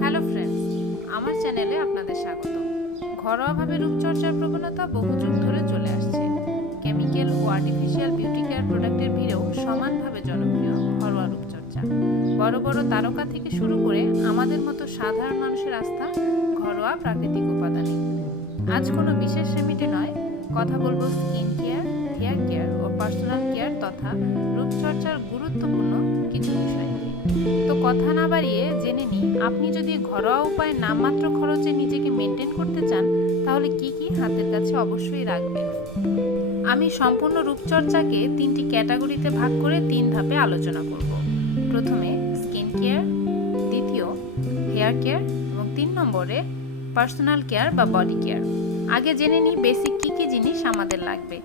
Hello friends, আমার চ্যানেলে আপনাদের স্বাগত। ঘরোয়াভাবে রূপচর্চার প্রবণতা বহু যুগ ধরে চলে আসছে। কেমিক্যাল ও আর্টিফিশিয়াল বিউটি কেয়ার প্রোডাক্টের ভিড়েও সমানভাবে জনপ্রিয় ঘরোয়া রূপচর্চা। বড় বড় তারকা থেকে শুরু করে আমাদের মতো সাধারণ মানুষের আস্থা ঘরোয়া প্রাকৃতিক উপাদানে। আজ কোনো বিশেষ রেমেডি নয়, কথা বলবো স্কিন কেয়ার, হেয়ার কেয়ার ও পার্সোনাল কেয়ার তথা রূপচর্চার গুরুত্বপূর্ণ কিছু বিষয় নিয়ে। তো কথা না বাড়িয়ে জেনে নিই, আপনি যদি ঘরোয়া উপায়ে নামমাত্র খরচে নিজেকে মেনটেন করতে চান তাহলে কি কি হাতের কাছে অবশ্যই রাখবেন। আমি সম্পূর্ণ রূপচর্চাকে 3টি ক্যাটাগরিতে ভাগ করে 3 ধাপে আলোচনা করব। প্রথমে স্কিন কেয়ার, দ্বিতীয় হেয়ার কেয়ার এবং 3 নম্বরে পার্সোনাল কেয়ার বা বডি কেয়ার। আগে জেনে নিই বেসিক কী কী জিনিস আমাদের লাগবে।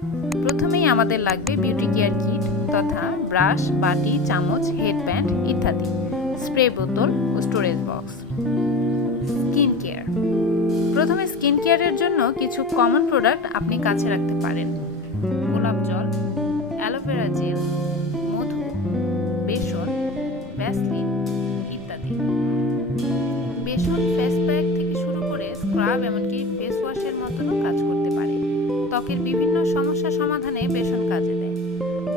প্রথমেই আমাদের লাগবে বিউটি কেয়ার কিট তথা ব্রাশ, বাটি, চামচ, হেডব্যান্ড ইত্যাদি, স্প্রে বোতল ও স্টোরেজ বক্স। Skin care. প্রথমে স্কিন কেয়ারের জন্য কিছু কমন প্রোডাক্ট আপনি কাছে রাখতে পারেন: গোলাপ জল, অ্যালোভেরা জেল, মধু, বেসন, ভ্যাসলিন ইত্যাদি। বেসন ফেস প্যাক থেকে শুরু করে স্ক্রাব এমনকি ফেস ওয়াশের মতনও কাজ করতে পারে। ত্বকের বিভিন্ন সমস্যা সমাধানে বেসন কাজে দেয়।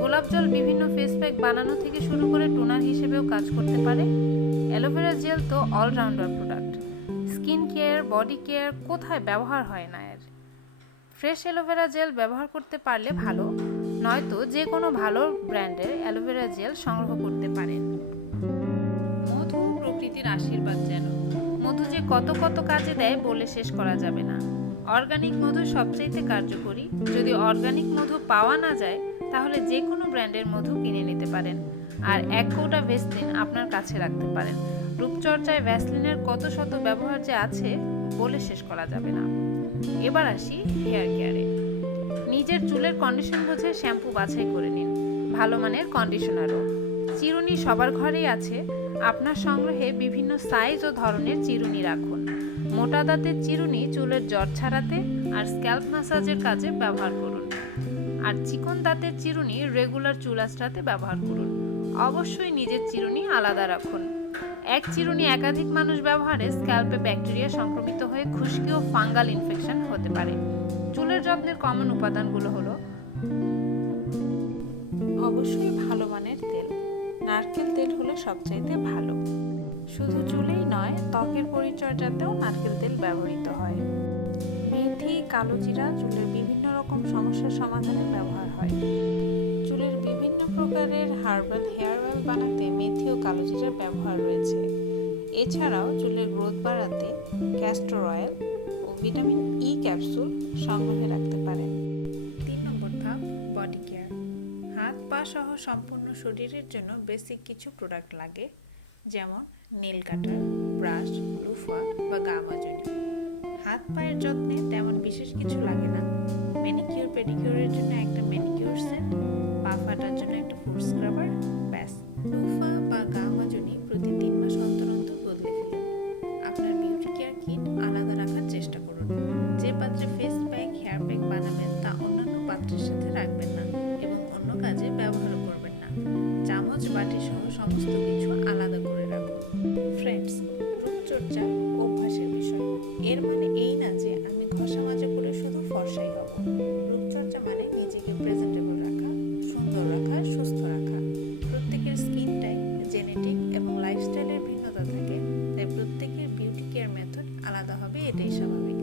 গোলাপ জল বিভিন্ন ফেস প্যাক বানানো থেকে শুরু করে টোনার হিসেবেও কাজ করতে পারে। অ্যালোভেরা জেল তো allrounder product. Skin care, body care কোথায় ব্যবহার হয় না এর? ফ্রেশ অ্যালোভেরা জেল ব্যবহার করতে পারলে ভালো, নয়তো যে কোনো ভালো ব্র্যান্ডের অ্যালোভেরা জেল সংগ্রহ করতে পারেন। মধু প্রকৃতির আশীর্বাদ যেন। মধু যে কত কত কাজে দেয় বলে শেষ করা যাবে না। অর্গানিক মধু সবচাইতে কার্যকরী। যদি অর্গানিক মধু পাওয়া না যায় তাহলে যে কোনো ব্র্যান্ডের মধু কিনে নিতে পারেন। আর 1 কৌটা ভ্যাসলিন আপনার কাছে রাখতে পারেন। রূপচর্চায় ভ্যাসলিনের কত শত ব্যবহার যে আছে বলে শেষ করা যাবে না। এবার আসি হেয়ার কেয়ারে। নিজের চুলের কন্ডিশন বুঝে শ্যাম্পু বাছাই করে নিন, ভালো মানের কন্ডিশনারও। চিরুনি সবার ঘরেই আছে, আপনার সংগ্রহে বিভিন্ন সাইজ ও ধরনের চিরুনি রাখুন। মোটা দাঁতের চিরুনি চুলের জট ছাড়াতে আর স্ক্যাল্প ম্যাসাজের কাজে ব্যবহার করুন, আর চিকন দাঁতের চিরুনি রেগুলার চুল আঁচড়াতে ব্যবহার করুন। অবশ্যই নিজের চিরুনি আলাদা রাখুন। এক চিরুনি একাধিক মানুষ ব্যবহারে স্ক্যাল্পে ব্যাকটেরিয়া সংক্রমিত হয়ে খুশকি ও ফাঙ্গাল ইনফেকশন হতে পারে। চুলের যত্নের কমন উপাদানগুলো হলো অবশ্যই ভালো মানের তেল। নারকেল তেল হলো সবচাইতে ভালো। শুধু চুলেই নয়, ত্বকের পরিচর্যাতেও নারকেল তেল ব্যবহৃত হয়। মেথি, কালো জিরা চুলের বিভিন্ন রকম সমস্যার সমাধানে ব্যবহার হয়। চুলের বিভিন্ন প্রকারের হার্বাল হেয়ার অয়েল বানাতে মেথি ও কালো জিরার ব্যবহার রয়েছে। এছাড়াও চুলের গ্রোথ বাড়াতে ক্যাস্টর অয়েল ও ভিটামিন ই ক্যাপসুল সংগ্রহে রাখতে পারেন। 3 নম্বর ধাপ বডি কেয়ার। হাত পা সহ সম্পূর্ণ শরীরের জন্য বেসিক কিছু প্রোডাক্ট লাগে, যেমন নেল কাটার, ব্রাশ, লুফা বা গা মাজনি। হাত পায়ের যত্নে তেমন বিশেষ কিছু লাগে না। ম্যানিকিউর পেডিকিউরের জন্য একটা ম্যানিকিউর সেট, পা ফাটার জন্য একটা ফুট স্ক্রাবার, ব্যাস। লুফা বা গা মাজনি প্রতি 3 মাস অন্তর অন্তর বদলে ফেলুন। আপনার বিউটি কেয়ার কিট আলাদা রাখার চেষ্টা করুন। যে পাত্রে ফেস প্যাক, হেয়ার প্যাক বানাবেন তা অন্যান্য পাত্রের সাথে রাখবেন না এবং অন্য কাজে ব্যবহারও করবেন না। চামচ, বাটি সহ সমস্ত কিছু আলাদা করে রাখুন। ফ্রেন্ডস, রূপচর্চা অভ্যাসের বিষয়। এর মানে এই না যে আমি ঘষা মাজা করে শুধু ফর্সাই হব। রূপচর্চা মানে নিজেকে প্রেজেন্টেবল রাখা, সুন্দর রাখা, সুস্থ রাখা। প্রত্যেকের স্কিন টাইপ, জেনেটিক এবং লাইফস্টাইলের ভিন্নতা থাকে, তাই প্রত্যেকের বিউটি কেয়ার মেথড আলাদা হবে, এটাই স্বাভাবিক।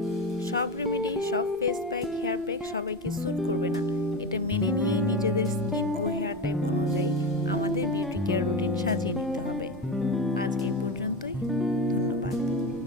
সব রেমেডি, সব ফেস প্যাক, হেয়ার প্যাক সবাইকে স্যুট করবে না। এটা মেনে নিয়েই নিজেদের স্কিন ও হেয়ার টাইপ অনুযায়ী আমাদের বিউটি কেয়ার রুটিন সাজিয়ে নিতে হবে। আজ এই